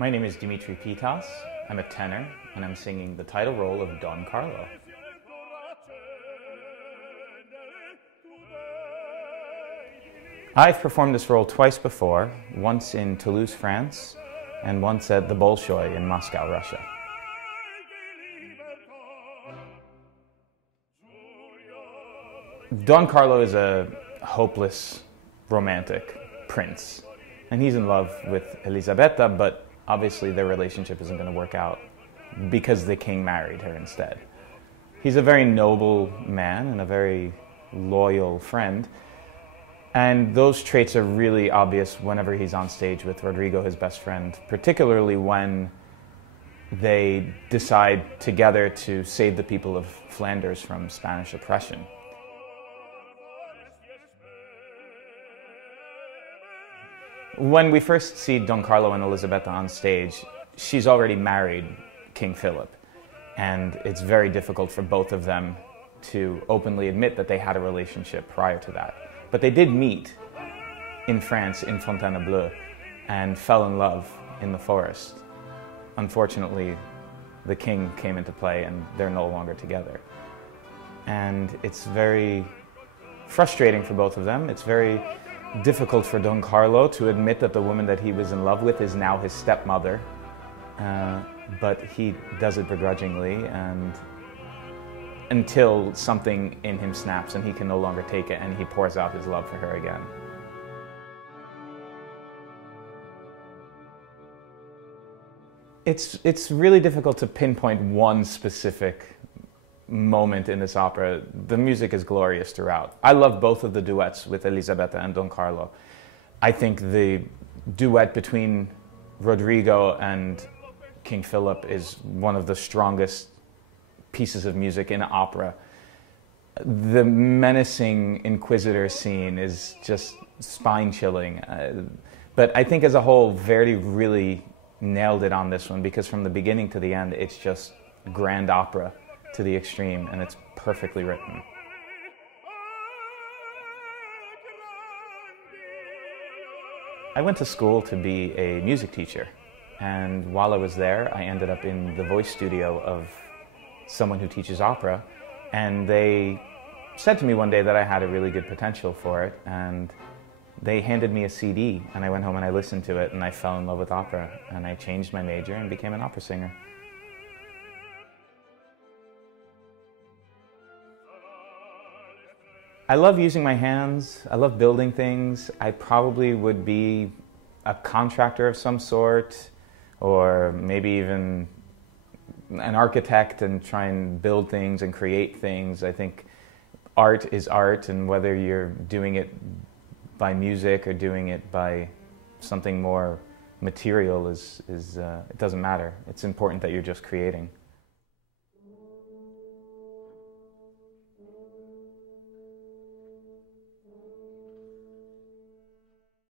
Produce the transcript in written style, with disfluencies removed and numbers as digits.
My name is Dimitri Pittas. I'm a tenor, and I'm singing the title role of Don Carlo. I've performed this role twice before, once in Toulouse, France, and once at the Bolshoi in Moscow, Russia. Don Carlo is a hopeless romantic prince, and he's in love with Elisabetta, but obviously their relationship isn't going to work out because the king married her instead. He's a very noble man and a very loyal friend, and those traits are really obvious whenever he's on stage with Rodrigo, his best friend, particularly when they decide together to save the people of Flanders from Spanish oppression. When we first see Don Carlo and Elisabetta on stage, she's already married King Philip, and it's very difficult for both of them to openly admit that they had a relationship prior to that. But they did meet in France, in Fontainebleau, and fell in love in the forest. Unfortunately, the king came into play and they're no longer together. And it's very frustrating for both of them. It's very difficult for Don Carlo to admit that the woman that he was in love with is now his stepmother, but he does it begrudgingly and until something in him snaps and he can no longer take it and he pours out his love for her again. It's really difficult to pinpoint one specific moment in this opera. The music is glorious throughout. I love both of the duets with Elisabetta and Don Carlo. I think the duet between Rodrigo and King Philip is one of the strongest pieces of music in opera. The menacing inquisitor scene is just spine-chilling. But I think as a whole, Verdi really nailed it on this one because from the beginning to the end, it's just grand opera to the extreme, and it's perfectly written. I went to school to be a music teacher, and while I was there, I ended up in the voice studio of someone who teaches opera, and they said to me one day that I had a really good potential for it, and they handed me a CD, and I went home and I listened to it, and I fell in love with opera, and I changed my major and became an opera singer. I love using my hands. I love building things. I probably would be a contractor of some sort, or maybe even an architect and try and build things and create things. I think art is art, and whether you're doing it by music or doing it by something more material it doesn't matter. It's important that you're just creating.